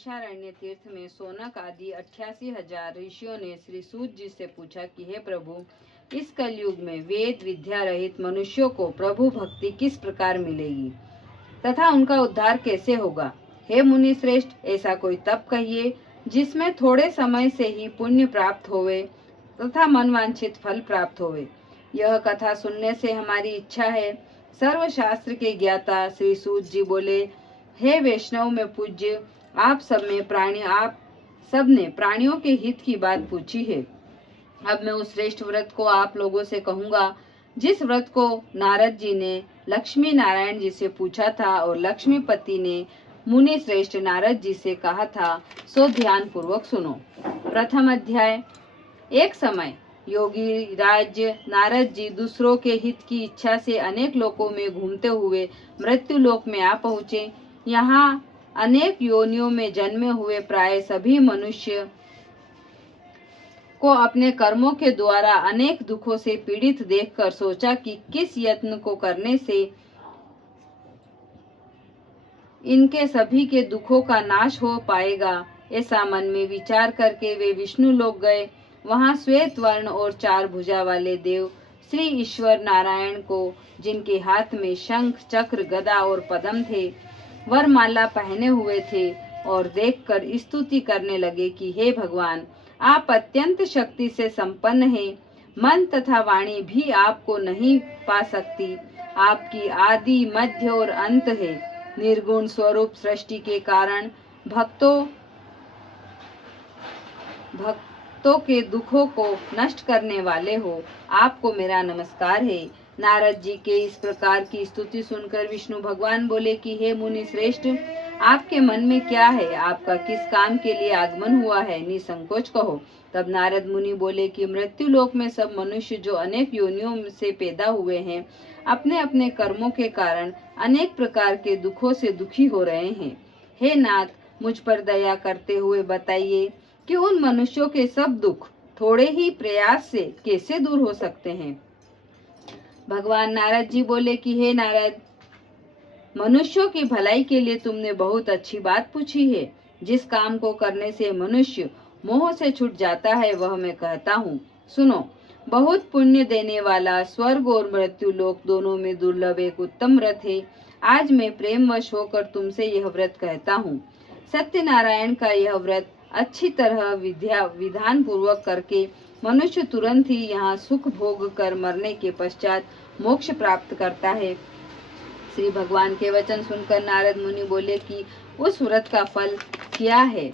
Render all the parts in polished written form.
नैमिषारण्य तीर्थ में सोनक आदि 88,000 ऋषियों ने श्री सूत जी से पूछा कि हे प्रभु, इस कलयुग में वेद विद्या रहित मनुष्यों को प्रभु भक्ति किस प्रकार मिलेगी तथा उनका उद्धार कैसे होगा। हे मुनि श्रेष्ठ, ऐसा कोई तप कहिए जिसमें थोड़े समय से ही पुण्य प्राप्त होवे तथा मनवांछित फल प्राप्त होवे। यह कथा सुनने से हमारी इच्छा है। सर्वशास्त्र के ज्ञाता श्री सूत जी बोले, हे वैष्णव में पूज्य, आप सब ने प्राणियों के हित की बात पूछी है। अब मैं उस श्रेष्ठ व्रत को आप लोगों से कहूँगा जिस व्रत को नारद जी ने लक्ष्मी नारायण जी से पूछा था और लक्ष्मीपति ने मुनि श्रेष्ठ नारद जी से कहा था, सो ध्यान पूर्वक सुनो। प्रथम अध्याय। एक समय योगी राज नारद जी दूसरों के हित की इच्छा से अनेक लोकों में घूमते हुए मृत्यु लोक में आ पहुँचे। यहाँ अनेक योनियों में जन्मे हुए प्राय सभी मनुष्य को अपने कर्मों के द्वारा अनेक दुखों से पीड़ित देखकर सोचा कि किस यत्न को करने से इनके सभी के दुखों का नाश हो पाएगा। ऐसा मन में विचार करके वे विष्णु लोक गए। वहां श्वेत वर्ण और 4 भुजा वाले देव श्री ईश्वर नारायण को, जिनके हाथ में शंख चक्र गदा और पद्म थे, वरमाला पहने हुए थे, और देखकर स्तुति करने लगे कि हे भगवान, आप अत्यंत शक्ति से संपन्न हैं। मन तथा वाणी भी आपको नहीं पा सकती। आपकी आदि मध्य और अंत है। निर्गुण स्वरूप सृष्टि के कारण भक्तों के दुखों को नष्ट करने वाले हो। आपको मेरा नमस्कार है। नारद जी के इस प्रकार की स्तुति सुनकर विष्णु भगवान बोले कि हे मुनि श्रेष्ठ, आपके मन में क्या है? आपका किस काम के लिए आगमन हुआ है? निसंकोच कहो। तब नारद मुनि बोले कि मृत्यु लोक में सब मनुष्य जो अनेक योनियों से पैदा हुए हैं, अपने अपने कर्मों के कारण अनेक प्रकार के दुखों से दुखी हो रहे हैं। हे नाथ, मुझ पर दया करते हुए बताइए कि उन मनुष्यों के सब दुख थोड़े ही प्रयास से कैसे दूर हो सकते हैं। भगवान नारद जी बोले कि हे नारद, मनुष्यों की भलाई के लिए तुमने बहुत अच्छी बात पूछी है। जिस काम को करने से मनुष्य मोह से छूट जाता है वह मैं कहता हूँ, सुनो। बहुत पुण्य देने वाला स्वर्ग और मृत्यु लोक दोनों में दुर्लभ एक उत्तम व्रत है। आज मैं प्रेमवश होकर तुमसे यह व्रत कहता हूँ। सत्यनारायण का यह व्रत अच्छी तरह विधान पूर्वक करके मनुष्य तुरंत ही यहाँ सुख भोग कर मरने के पश्चात मोक्ष प्राप्त करता है। श्री भगवान के वचन सुनकर नारद मुनि बोले कि उस व्रत का फल क्या है,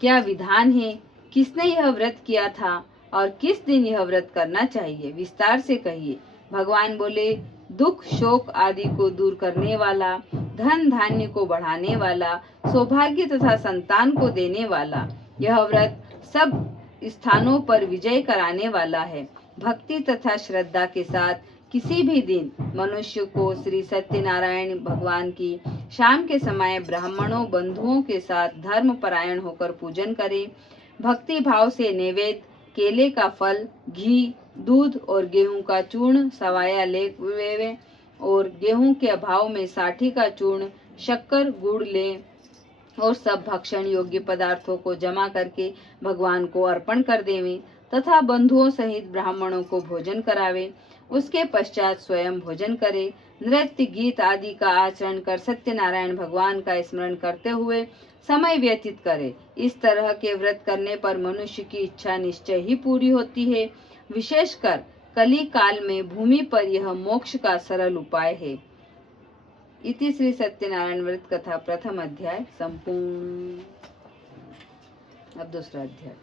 क्या विधान है, किसने यह व्रत किया था और किस दिन यह व्रत करना चाहिए, विस्तार से कहिए। भगवान बोले, दुख शोक आदि को दूर करने वाला, धन धान्य को बढ़ाने वाला, सौभाग्य तथा संतान को देने वाला, यह व्रत सब स्थानों पर विजय कराने वाला है। भक्ति तथा श्रद्धा के साथ किसी भी दिन मनुष्य को श्री सत्यनारायण भगवान की शाम के समय ब्राह्मणों बंधुओं के साथ धर्म परायण होकर पूजन करे। भक्ति भाव से नैवेद्य, केले का फल, घी, दूध और गेहूं का चूर्ण सवाया ले और गेहूं के अभाव में साठी का चूर्ण, शक्कर, गुड़ ले और सब भक्षण योग्य पदार्थों को जमा करके भगवान को अर्पण कर देवे तथा बंधुओं सहित ब्राह्मणों को भोजन करावे। उसके पश्चात स्वयं भोजन करे। नृत्य गीत आदि का आचरण कर सत्यनारायण भगवान का स्मरण करते हुए समय व्यतीत करे। इस तरह के व्रत करने पर मनुष्य की इच्छा निश्चय ही पूरी होती है। विशेषकर कली काल में भूमि पर यह मोक्ष का सरल उपाय है। इति श्री सत्यनारायण व्रत कथा प्रथम अध्याय संपूर्ण। अब दूसरा अध्याय।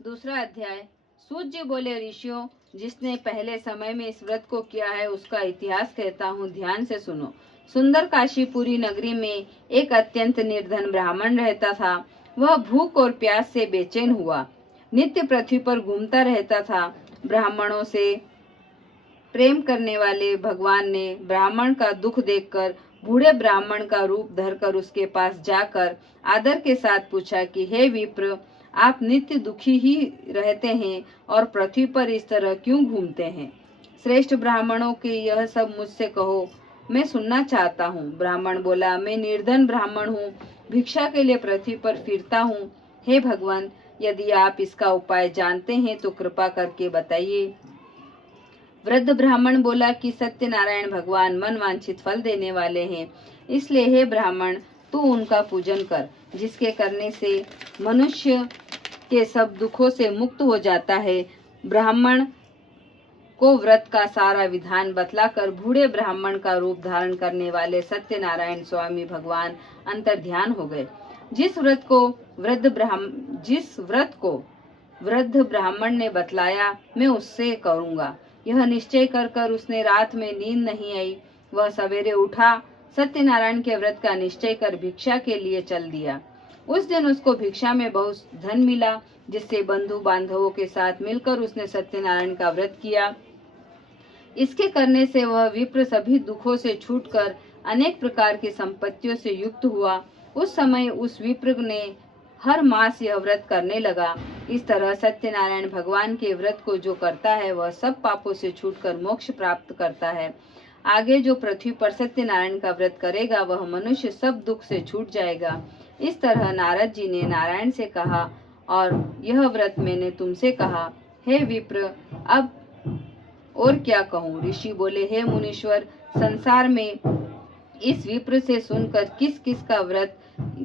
दूसरा अध्याय। सूत जी बोले, ऋषियों, जिसने पहले समय में इस व्रत को किया है उसका इतिहास कहता हूँ, ध्यान से सुनो। सुंदर काशीपुरी नगरी में एक अत्यंत निर्धन ब्राह्मण रहता था। वह भूख और प्यास से बेचैन हुआ नित्य पृथ्वी पर घूमता रहता था। ब्राह्मणों से प्रेम करने वाले भगवान ने ब्राह्मण का दुख देखकर बूढ़े ब्राह्मण का रूप धरकर उसके पास जाकर आदर के साथ पूछा कि हे विप्र, आप नित्य दुखी ही रहते हैं और पृथ्वी पर इस तरह क्यों घूमते हैं? श्रेष्ठ ब्राह्मणों के यह सब मुझसे कहो, मैं सुनना चाहता हूँ। ब्राह्मण बोला, मैं निर्धन ब्राह्मण हूँ, भिक्षा के लिए पृथ्वी पर फिरता हूँ। हे भगवान, यदि आप इसका उपाय जानते हैं तो कृपा करके बताइए। वृद्ध ब्राह्मण बोला कि सत्यनारायण भगवान मन वांछित फल देने वाले हैं, इसलिए हे ब्राह्मण, तू उनका पूजन कर, जिसके करने से मनुष्य के सब दुखों से मुक्त हो जाता है। ब्राह्मण को व्रत का सारा विधान बतलाकर बूढ़े ब्राह्मण का रूप धारण करने वाले सत्यनारायण स्वामी भगवान अंतर्ध्यान हो गए। जिस व्रत को वृद्ध ब्राह्मण ने बतलाया, मैं उससे करूंगा। यह निश्चय कर उसने रात में नींद नहीं आई। वह सवेरे उठा, सत्यनारायण के व्रत का निश्चय कर भिक्षा के लिए चल दिया। उस दिन उसको भिक्षा में बहुत धन मिला, जिससे बंधु बांधवों के साथ मिलकर उसने सत्यनारायण का व्रत किया। इसके करने से वह विप्र सभी दुखों से छूटकर अनेक प्रकार की संपत्तियों से युक्त हुआ। उस समय उस विप्र ने हर मास यह व्रत करने लगा। इस तरह सत्यनारायण भगवान के व्रत को जो करता है वह सब पापों से छूटकर मोक्ष प्राप्त करता है। आगे जो पृथ्वी पर सत्यनारायण का व्रत करेगा वह मनुष्य सब दुख से छूट जाएगा। इस तरह नारद जी ने नारायण से कहा, और यह व्रत मैंने तुमसे कहा। हे विप्र, अब और क्या कहूँ? ऋषि बोले, हे मुनीश्वर, संसार में इस विप्र से सुनकर किस किस का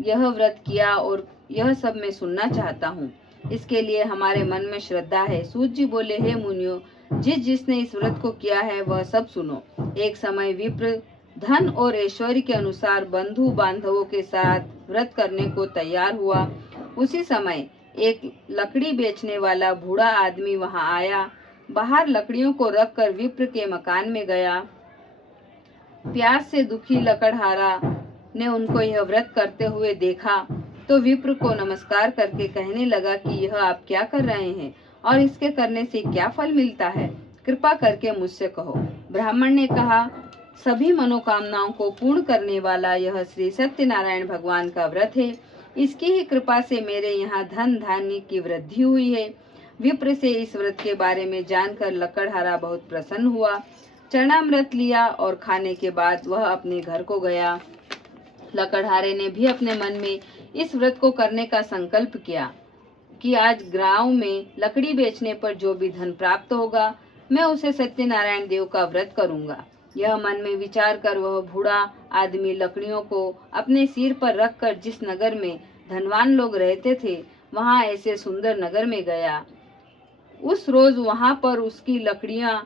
यह व्रत किया और यह सब मैं सुनना चाहता हूँ। इसके लिए हमारे मन में श्रद्धा है। सूत जी बोले, हे मुनियों, जिसने इस व्रत को किया है वह सब सुनो। एक समय विप्र धन और ऐश्वर्य के अनुसार बंधु बांधवों के साथ व्रत करने को तैयार हुआ। उसी समय एक लकड़ी बेचने वाला बूढ़ा आदमी वहां आया। बाहर लकड़ियों को रखकर विप्र के मकान में गया। प्यास से दुखी लकड़हारा ने उनको यह व्रत करते हुए देखा तो विप्र को नमस्कार करके कहने लगा कि यह आप क्या कर रहे हैं और इसके करने से क्या फल मिलता है? कृपा करके मुझसे कहो। ब्राह्मण ने कहा, सभी मनोकामनाओं को पूर्ण करने वाला यह श्री सत्यनारायण भगवान का व्रत है। इसकी ही कृपा से मेरे यहाँ धन धान्य की वृद्धि हुई है। विप्र से इस व्रत के बारे में जानकर लकड़हारा बहुत प्रसन्न हुआ। चरणामृत लिया और खाने के बाद वह अपने घर को गया। लकड़हारे ने भी अपने मन में इस व्रत को करने का संकल्प किया कि आज गांव में लकड़ी बेचने पर जो भी धन प्राप्त होगा मैं उसे सत्यनारायण देव का व्रत करूंगा। यह मन में विचार कर वह बूढ़ा आदमी लकड़ियों को अपने सिर पर रखकर जिस नगर में धनवान लोग रहते थे वहां ऐसे सुंदर नगर में गया। उस रोज वहां पर उसकी लकड़ियां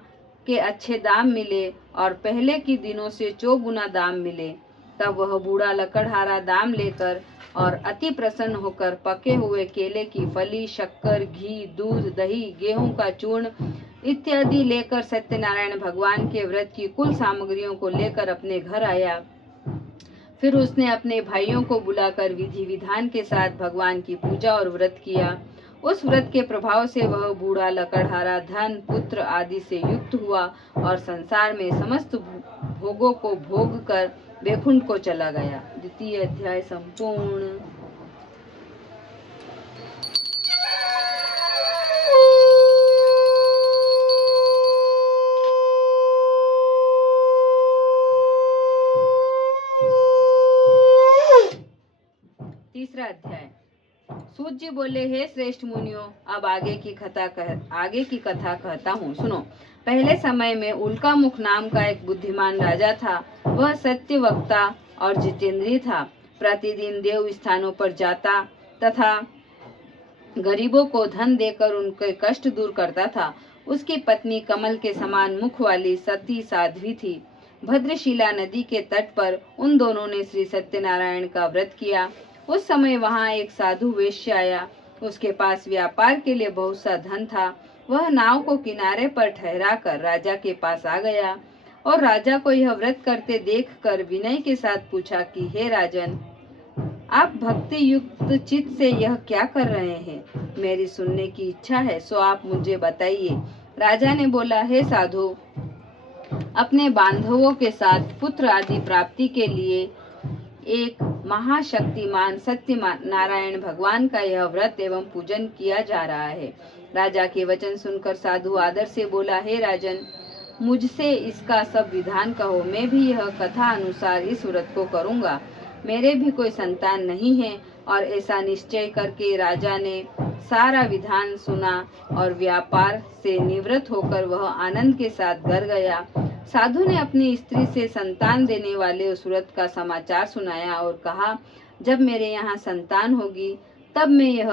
के अच्छे दाम मिले और पहले के दिनों से 4 गुना दाम मिले। तब वह बूढ़ा लकड़हारा दाम लेकर और अति प्रसन्न होकर पके हुए केले की फली, शक्कर, घी, दूध, दही, गेहूं का चूर्ण इत्यादि लेकर सत्यनारायण भगवान के व्रत की कुल सामग्रियों को लेकर अपने घर आया। फिर उसने अपने भाइयों को बुलाकर विधि विधान के साथ भगवान की पूजा और व्रत किया। उस व्रत के प्रभाव से वह बूढ़ा लकड़हारा धन, पुत्र आदि से युक्त हुआ और संसार में समस्त भोगों को भोग कर वैकुंठ को चला गया। द्वितीय अध्याय संपूर्ण। तीसरा अध्याय। सूत जी बोले, हे श्रेष्ठ मुनियों, अब आगे की कथा कहता हूँ, सुनो। पहले समय में उल्कामुख नाम का एक बुद्धिमान राजा था। वह सत्य वक्ता और जितेंद्रिय था। प्रतिदिन देव स्थानों पर जाता तथा गरीबों को धन देकर उनके कष्ट दूर करता था। उसकी पत्नी कमल के समान मुख वाली सती साध्वी थी। भद्रशिला नदी के तट पर उन दोनों ने श्री सत्यनारायण का व्रत किया। उस समय वहां एक साधु वैश्य आया। उसके पास व्यापार के लिए बहुत सा धन था। वह नाव को किनारे पर ठहरा कर राजा के पास आ गया और राजा को यह व्रत करते देखकर विनय के साथ पूछा कि हे राजन, आप भक्ति युक्त चित्त से यह क्या कर रहे हैं? मेरी सुनने की इच्छा है, सो आप मुझे बताइए। राजा ने बोला, हे साधु, अपने बांधवों के साथ पुत्र आदि प्राप्ति के लिए एक महाशक्तिमान सत्य नारायण भगवान का यह व्रत एवं पूजन किया जा रहा है। राजा के वचन सुनकर साधु आदर से बोला, हे राजन, मुझसे इसका सब विधान कहो, मैं भी यह कथा अनुसार इस व्रत को करूंगा। मेरे भी कोई संतान नहीं है। और ऐसा निश्चय करके राजा ने सारा विधान सुना और व्यापार से निवृत्त होकर वह आनंद के साथ घर गया। साधु ने अपनी स्त्री से संतान देने वाले उस व्रत का समाचार सुनाया और कहा, जब मेरे यहाँ संतान होगी तब मैं यह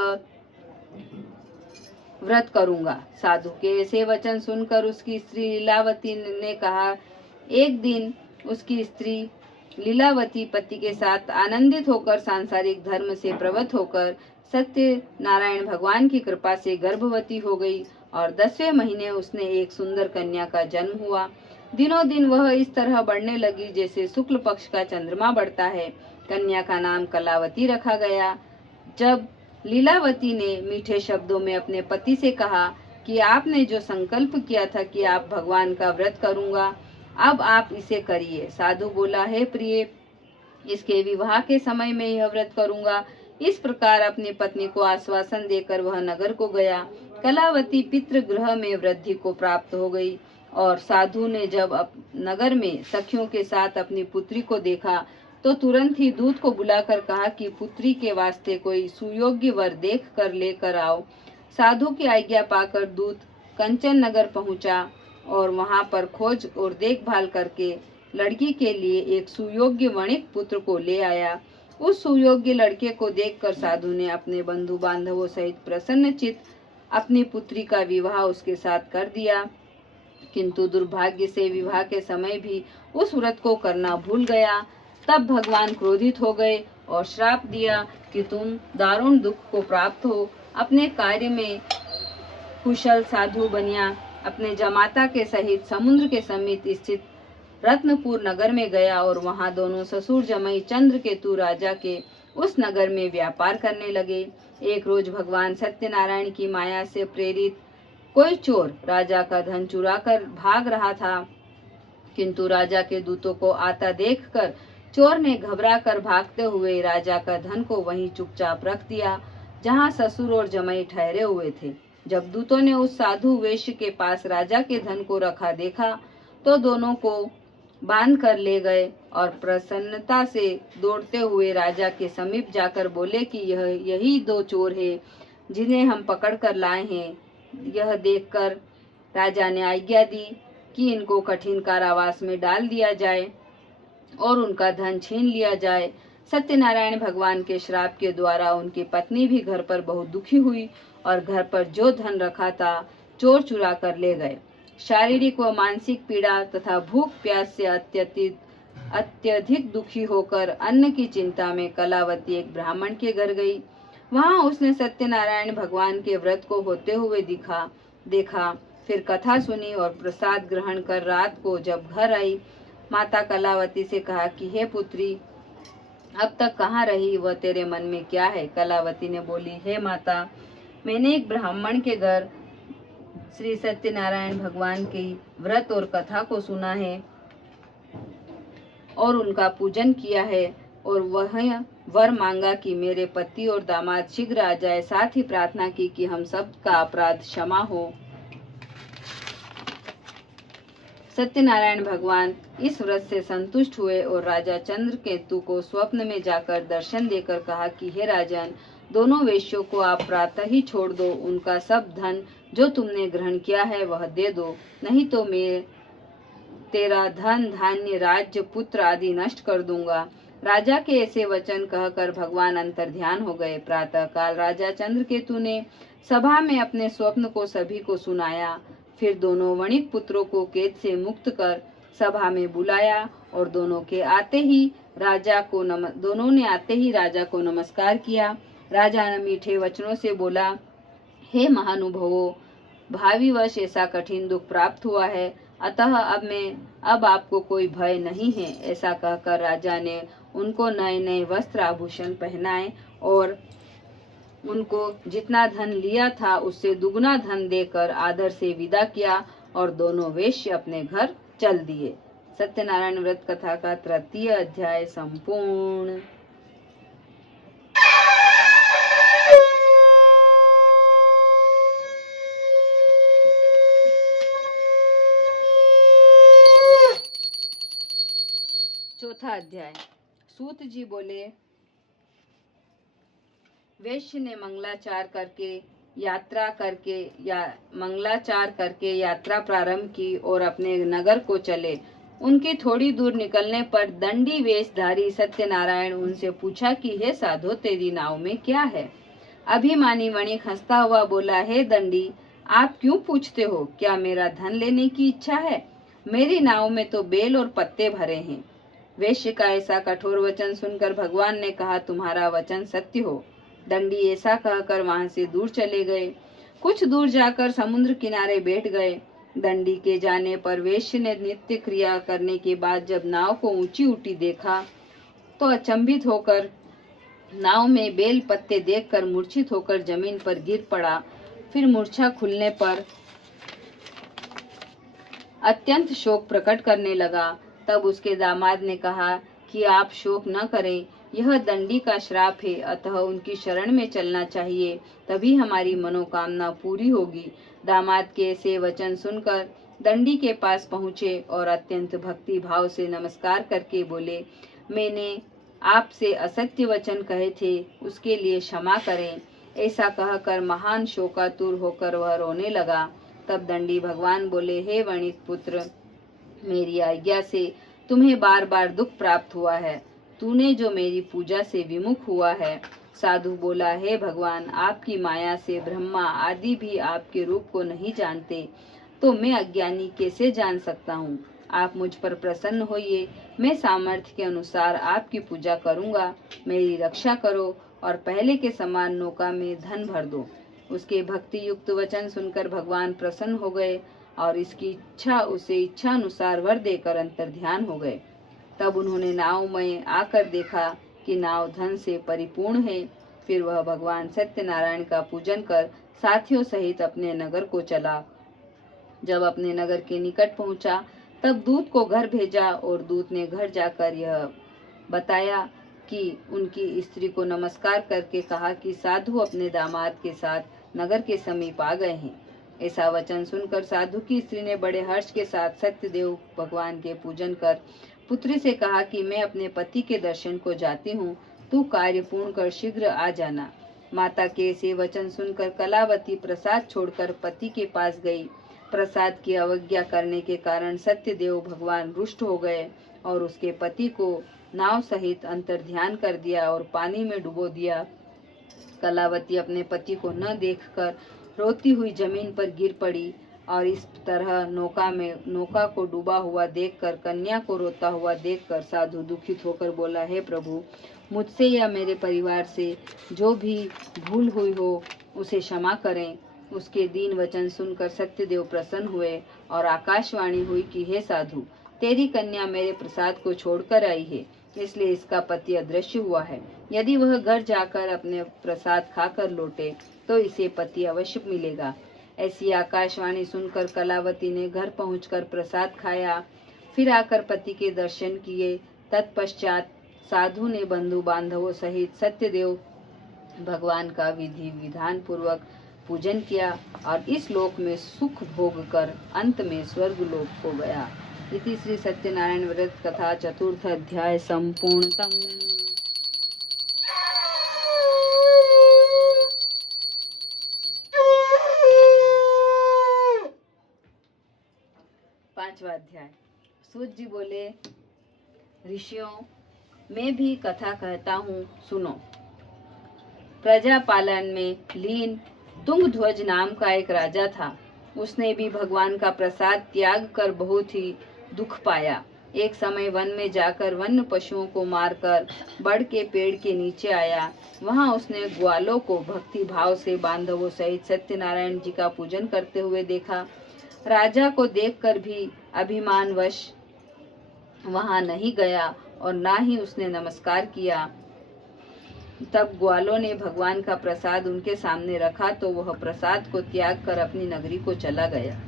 व्रत करूंगा। साधु के ऐसे वचन सुनकर उसकी स्त्री लीलावती ने कहा। एक दिन उसकी स्त्री लीलावती पति के साथ आनंदित होकर सांसारिक धर्म से प्रवृत्त होकर सत्य नारायण भगवान की कृपा से गर्भवती हो गई और 10वें महीने उसने एक सुंदर कन्या का जन्म हुआ। दिनों दिन वह इस तरह बढ़ने लगी जैसे शुक्ल पक्ष का चंद्रमा बढ़ता है। कन्या का नाम कलावती रखा गया। जब लीलावती ने मीठे शब्दों में अपने पति से कहा कि आपने जो संकल्प किया था कि आप भगवान का व्रत करूंगा, अब आप इसे करिए। साधु बोला, हे प्रिय, इसके विवाह के समय में यह व्रत करूंगा। इस प्रकार अपनी पत्नी को आश्वासन देकर वह नगर को गया। कलावती पितृगृह में वृद्धि को प्राप्त हो गई और साधु ने जब नगर में सखियों के साथ अपनी पुत्री को देखा तो तुरंत ही दूत को बुलाकर कहा कि पुत्री के वास्ते कोई सुयोग्य वर देख कर लेकर आओ। साधु की आज्ञा पाकर दूत कंचन नगर पहुंचा और वहां पर खोज और देखभाल करके लड़की के लिए एक सुयोग्य वणिक पुत्र को ले आया। उस सुयोग्य लड़के को देखकर साधु ने अपने बंधु बांधवों सहित प्रसन्नचित्त अपनी पुत्री का विवाह उसके साथ कर दिया। किंतु दुर्भाग्य से विवाह के समय भी उस व्रत को करना भूल गया। तब भगवान क्रोधित हो गए और श्राप दिया कि तुम दारुण दुख को प्राप्त हो। अपने कार्य में कुशल साधु बनिया अपने जमाता के सहित समुद्र के समीप स्थित रत्नपुर नगर में गया और वहां दोनों ससुर जमाई चंद्रकेतु राजा के उस नगर में व्यापार करने लगे। एक रोज भगवान सत्यनारायण की माया से प्रेरित कोई चोर राजा का धन चुरा कर भाग रहा था, किंतु राजा के दूतों को आता देखकर चोर ने घबरा कर भागते हुए राजा का धन को वहीं चुपचाप रख दिया जहां ससुर और जमाई ठहरे हुए थे। जब दूतों ने उस साधु वेश्य के पास राजा के धन को रखा देखा तो दोनों को बांध कर ले गए और प्रसन्नता से दौड़ते हुए राजा के समीप जाकर बोले कि यही दो चोर हैं जिन्हें हम पकड़ कर लाए हैं। यह देखकर राजा ने आज्ञा दी कि इनको कठिन कारावास में डाल दिया जाए और उनका धन छीन लिया जाए। सत्यनारायण भगवान के श्राप के द्वारा उनकी पत्नी भी घर पर बहुत दुखी हुई और घर पर जो धन रखा था चोर चुरा कर ले गए। शारीरिक व मानसिक पीड़ा तथा भूख प्यास से अत्यधिक दुखी होकर अन्न की चिंता में कलावती एक ब्राह्मण के घर गई। वहां उसने सत्यनारायण भगवान के व्रत को होते हुए देखा, फिर कथा सुनी और प्रसाद ग्रहण कर रात को जब घर आई, माता कलावती से कहा कि हे पुत्री, अब तक कहाँ रही, वह तेरे मन में क्या है? कलावती ने बोली, हे माता, मैंने एक ब्राह्मण के घर श्री सत्यनारायण भगवान की व्रत और कथा को सुना है और उनका पूजन किया है और वह वर मांगा कि मेरे पति और दामाद शीघ्र आ जाए। साथ ही प्रार्थना की कि हम सब का अपराध क्षमा हो। सत्यनारायण भगवान इस व्रत से संतुष्ट हुए और राजा चंद्रकेतु को स्वप्न में जाकर दर्शन देकर कहा कि हे राजन, दोनों वेश्यों को आप प्रातः ही छोड़ दो। उनका सब धन जो तुमने ग्रहण किया है वह दे दो, नहीं तो मैं तेरा धन धान्य राज्य पुत्र आदि नष्ट कर दूंगा। राजा के ऐसे वचन कहकर भगवान अंतर्ध्यान हो गए। प्रातः काल राजा चंद्रकेतु ने सभा में अपने स्वप्न को सभी को सुनाया। फिर दोनों वणिक पुत्रों को कैद से मुक्त कर सभा में बुलाया और दोनों ने आते ही राजा को नमस्कार किया। राजा ने मीठे वचनों से बोला, हे महानुभावों, भाविवश ऐसा कठिन दुख प्राप्त हुआ है, अतः अब आपको कोई भय नहीं है। ऐसा कहकर राजा ने उनको नए नए वस्त्र आभूषण पहनाए और उनको जितना धन लिया था उससे दुगना धन देकर आदर से विदा किया और दोनों वेश्य अपने घर चल दिए। सत्यनारायण व्रत कथा का 3य अध्याय संपूर्ण। चौथा अध्याय। सूत जी बोले, वैश्य ने मंगलाचार करके यात्रा प्रारंभ की और अपने नगर को चले। उनके थोड़ी दूर निकलने पर दंडी वेशधारी सत्यनारायण उनसे पूछा कि हे साधो, तेरी नाव में क्या है? अभिमानी वणिक हंसता हुआ बोला, हे दंडी, आप क्यों पूछते हो? क्या मेरा धन लेने की इच्छा है? मेरी नाव में तो बेल और पत्ते भरे हैं। वैश्य का ऐसा कठोर वचन सुनकर भगवान ने कहा, तुम्हारा वचन सत्य हो। दंडी ऐसा कहकर वहां से दूर चले गए। कुछ दूर जाकर समुद्र किनारे बैठ गए। दंडी के जाने पर वैश्य ने नित्य क्रिया करने के बाद जब नाव को ऊंची उठी देखा तो अचंभित होकर नाव में बेल पत्ते देखकर मूर्छित होकर जमीन पर गिर पड़ा। फिर मूर्छा खुलने पर अत्यंत शोक प्रकट करने लगा। तब उसके दामाद ने कहा कि आप शोक न करें, यह दंडी का श्राप है, अतः उनकी शरण में चलना चाहिए, तभी हमारी मनोकामना पूरी होगी। दामाद के ऐसे वचन सुनकर दंडी के पास पहुँचे और अत्यंत भक्ति भाव से नमस्कार करके बोले, मैंने आपसे असत्य वचन कहे थे, उसके लिए क्षमा करें। ऐसा कहकर महान शोकातुर होकर वह रोने लगा। तब दंडी भगवान बोले, हे वणिक पुत्र, मेरी आज्ञा से तुम्हें बार बार दुख प्राप्त हुआ है। तूने जो मेरी पूजा से विमुख हुआ है। साधु बोला, हे भगवान, आपकी माया से ब्रह्मा आदि भी आपके रूप को नहीं जानते, तो मैं अज्ञानी कैसे जान सकता हूँ? आप मुझ पर प्रसन्न होइए, मैं सामर्थ्य के अनुसार आपकी पूजा करूँगा। मेरी रक्षा करो और पहले के समान नौका में धन भर दो। उसके भक्ति युक्त वचन सुनकर भगवान प्रसन्न हो गए और इसकी इच्छा उसे इच्छा अनुसार वर देकर अंतर ध्यान हो गए। तब उन्होंने नाव में आकर देखा कि नाव धन से परिपूर्ण है। फिर वह भगवान सत्यनारायण का पूजन कर साथियों सहित अपने नगर को चला। जब अपने नगर के निकट पहुंचा तब दूत को घर भेजा और दूत ने घर जाकर यह बताया कि उनकी स्त्री को नमस्कार करके कहा कि साधु अपने दामाद के साथ नगर के समीप आ गए हैं। ऐसा वचन सुनकर साधु की स्त्री ने बड़े हर्ष के साथ सत्यदेव भगवान के पूजन कर पुत्री से कहा कि मैं अपने पति के दर्शन को जाती हूँ, तू कार्य पूर्ण कर शीघ्र आ जाना। माता के ऐसे वचन सुनकर कलावती प्रसाद छोड़कर पति के पास गई। प्रसाद की अवज्ञा करने के कारण सत्यदेव भगवान रुष्ट हो गए और उसके पति को नाव सहित अंतर ध्यान कर दिया और पानी में डुबो दिया। कलावती अपने पति को न देखकर रोती हुई जमीन पर गिर पड़ी और इस तरह नौका को डूबा हुआ देखकर, कन्या को रोता हुआ देखकर साधु दुखित होकर बोला, हे प्रभु, मुझसे या मेरे परिवार से जो भी भूल हुई हो उसे क्षमा करें। उसके दीन वचन सुनकर सत्यदेव प्रसन्न हुए और आकाशवाणी हुई कि हे साधु, तेरी कन्या मेरे प्रसाद को छोड़कर आई है, इसलिए इसका पति अदृश्य हुआ है। यदि वह घर जाकर अपने प्रसाद खाकर लौटे तो इसे पति अवश्य मिलेगा। ऐसी आकाशवाणी सुनकर कलावती ने घर पहुंचकर प्रसाद खाया, फिर आकर पति के दर्शन किए। तत्पश्चात साधु ने बंधु बांधवों सहित सत्यदेव भगवान का विधि विधान पूर्वक पूजन किया और इस लोक में सुख भोग कर अंत में स्वर्ग लोक को गया। इति श्री सत्यनारायण व्रत कथा 4th अध्याय संपूर्णतम। 5वां अध्याय। सूत जी बोले, ऋषियों, मैं भी कथा कहता हूँ, सुनो। प्रजा पालन में लीन तुंगध्वज नाम का एक राजा था। उसने भी भगवान का प्रसाद त्याग कर बहुत ही दुख पाया। एक समय वन में जाकर वन्य पशुओं को मारकर बड़ के पेड़ के नीचे आया। वहां उसने ग्वालों को भक्ति भाव से बांधवों सहित सत्यनारायण जी का पूजन करते हुए देखा। राजा को देखकर भी अभिमानवश वहां नहीं गया और ना ही उसने नमस्कार किया। तब ग्वालों ने भगवान का प्रसाद उनके सामने रखा तो वह प्रसाद को त्याग कर अपनी नगरी को चला गया।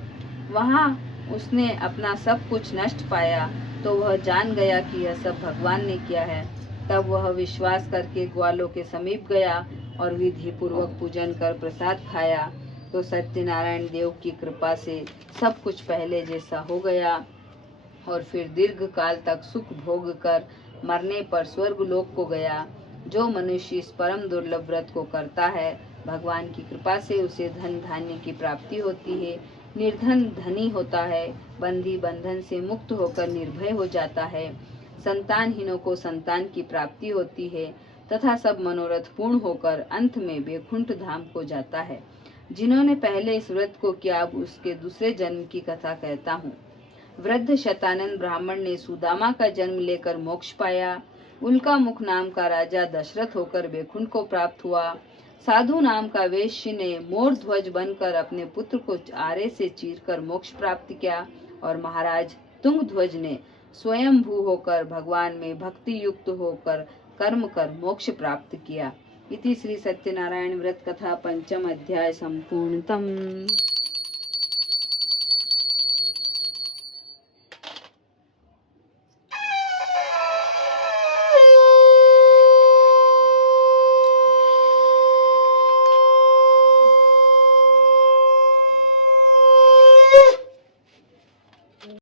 वहां उसने अपना सब कुछ नष्ट पाया तो वह जान गया कि यह सब भगवान ने किया है। तब वह विश्वास करके ग्वालों के समीप गया और विधि पूर्वक पूजन कर प्रसाद खाया तो सत्यनारायण देव की कृपा से सब कुछ पहले जैसा हो गया और फिर दीर्घ काल तक सुख भोग कर मरने पर स्वर्ग लोक को गया। जो मनुष्य इस परम दुर्लभ व्रत को करता है, भगवान की कृपा से उसे धन धान्य की प्राप्ति होती है, निर्धन धनी होता है, बंदी बंधन से मुक्त होकर निर्भय हो जाता है, संतानहीनों को संतान की प्राप्ति होती है तथा सब मनोरथ पूर्ण होकर अंत में वैकुंठ धाम को जाता है। जिन्होंने पहले इस व्रत को किया, अब उसके दूसरे जन्म की कथा कहता हूँ। वृद्ध शतानंद ब्राह्मण ने सुदामा का जन्म लेकर मोक्ष पाया। उल्का मुख नाम का राजा दशरथ होकर वैकुंठ को प्राप्त हुआ। साधु नाम का वेश्य ने मोर ध्वज बनकर अपने पुत्र को आरे से चीरकर मोक्ष प्राप्त किया और महाराज तुंग ध्वज ने स्वयंभू होकर भगवान में भक्ति युक्त होकर कर्म कर मोक्ष प्राप्त किया। इति श्री सत्यनारायण व्रत कथा पंचम अध्याय संपूर्णतम।